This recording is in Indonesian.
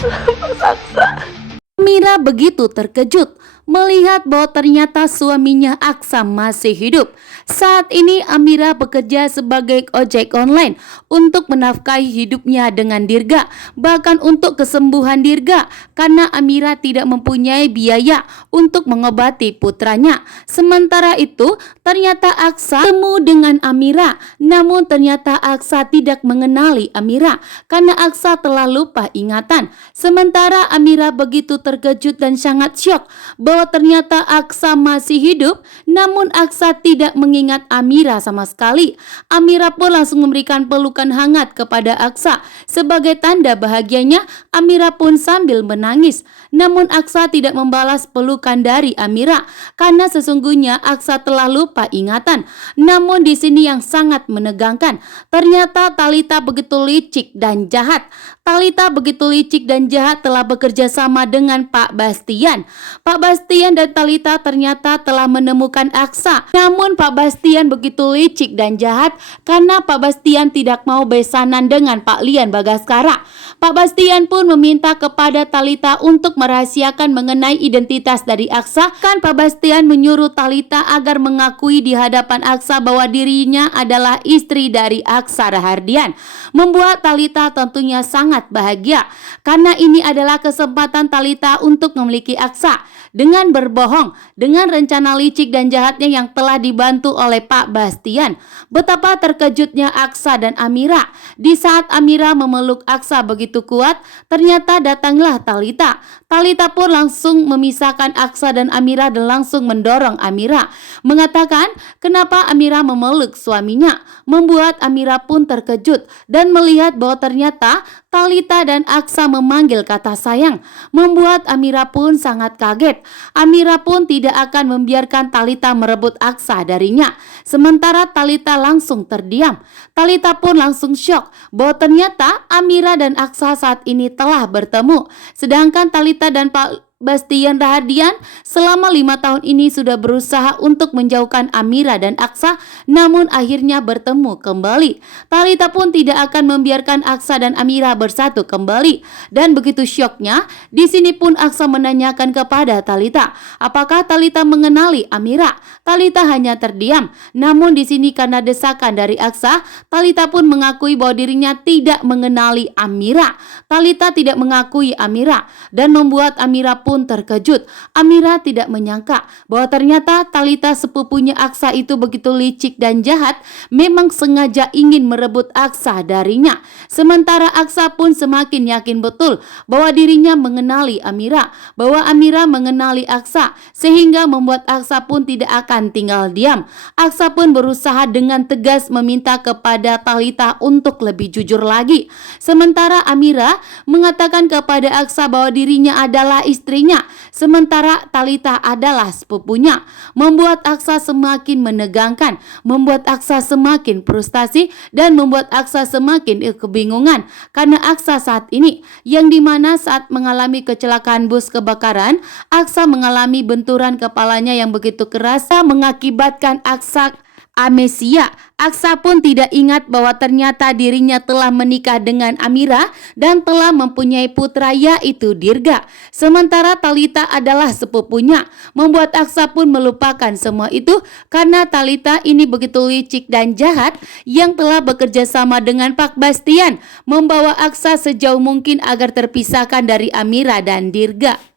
Mas Aksa. Amira begitu terkejut melihat bahwa ternyata suaminya Aksa masih hidup. Saat ini Amira bekerja sebagai ojek online untuk menafkahi hidupnya dengan Dirga, bahkan untuk kesembuhan Dirga karena Amira tidak mempunyai biaya untuk mengobati putranya. Sementara itu ternyata Aksa bertemu dengan Amira, namun ternyata Aksa tidak mengenali Amira karena Aksa telah lupa ingatan. Sementara Amira begitu terkejut dan sangat syok bahwa ternyata Aksa masih hidup, namun Aksa tidak mengingat Amira sama sekali. Amira pun langsung memberikan pelukan hangat kepada Aksa. Sebagai tanda bahagianya, Amira pun sambil menangis. Namun Aksa tidak membalas pelukan dari Amira karena sesungguhnya Aksa telah lupa ingatan. Namun di sini yang sangat menegangkan, ternyata Thalita begitu licik dan jahat. Thalita begitu licik dan jahat telah bekerja sama dengan Pak Bastian. Pak Bastian dan Thalita ternyata telah menemukan Aksa. Namun Pak Bastian begitu licik dan jahat karena Pak Bastian tidak mau besanan dengan Pak Lian Bagaskara. Pak Bastian pun meminta kepada Thalita untuk merahasiakan mengenai identitas dari Aksa. Kan Pak Bastian menyuruh Thalita agar mengakui di hadapan Aksa bahwa dirinya adalah istri dari Aksa Rahardian. Membuat Thalita tentunya sangat bahagia karena ini adalah kesempatan Thalita untuk memiliki Aksa. Dengan berbohong, dengan rencana licik dan jahatnya yang telah dibantu oleh Pak Bastian. Betapa terkejutnya Aksa dan Amira. Di saat Amira memeluk Aksa begitu kuat, ternyata datanglah Thalita. Thalita pun langsung memisahkan Aksa dan Amira dan langsung mendorong Amira. Mengatakan kenapa Amira memeluk suaminya. Membuat Amira pun terkejut dan melihat bahwa ternyata Thalita dan Aksa memanggil kata sayang. Membuat Amira pun sangat kaget. Amira pun tidak akan membiarkan Thalita merebut Aksa darinya. Sementara Thalita langsung terdiam. Thalita pun langsung syok bahwa ternyata Amira dan Aksa saat ini telah bertemu. Sedangkan Thalita dan Pak Bastian Rahardian selama 5 tahun ini sudah berusaha untuk menjauhkan Amira dan Aksa, namun akhirnya bertemu kembali. Thalita pun tidak akan membiarkan Aksa dan Amira bersatu kembali. Dan begitu syoknya, di sini pun Aksa menanyakan kepada Thalita, apakah Thalita mengenali Amira? Thalita hanya terdiam. Namun di sini karena desakan dari Aksa, Thalita pun mengakui bahwa dirinya tidak mengenali Amira. Thalita tidak mengakui Amira dan membuat Amira pun terkejut. Amira tidak menyangka bahwa ternyata Thalita sepupunya Aksa itu begitu licik dan jahat, memang sengaja ingin merebut Aksa darinya. Sementara Aksa pun semakin yakin betul bahwa dirinya mengenali Amira, bahwa Amira mengenali Aksa, sehingga membuat Aksa pun tidak akan tinggal diam. Aksa pun berusaha dengan tegas meminta kepada Thalita untuk lebih jujur lagi. Sementara Amira mengatakan kepada Aksa bahwa dirinya adalah istrinya, sementara Thalita adalah sepupunya. Membuat Aksa semakin menegangkan, membuat Aksa semakin frustasi, dan membuat Aksa semakin kebingungan. Karena Aksa saat ini, yang dimana saat mengalami kecelakaan bus kebakaran, Aksa mengalami benturan kepalanya yang begitu keras mengakibatkan Aksa amnesia. Aksa pun tidak ingat bahwa ternyata dirinya telah menikah dengan Amira dan telah mempunyai putra yaitu Dirga. Sementara Thalita adalah sepupunya. Membuat Aksa pun melupakan semua itu karena Thalita ini begitu licik dan jahat yang telah bekerja sama dengan Pak Bastian, membawa Aksa sejauh mungkin agar terpisahkan dari Amira dan Dirga.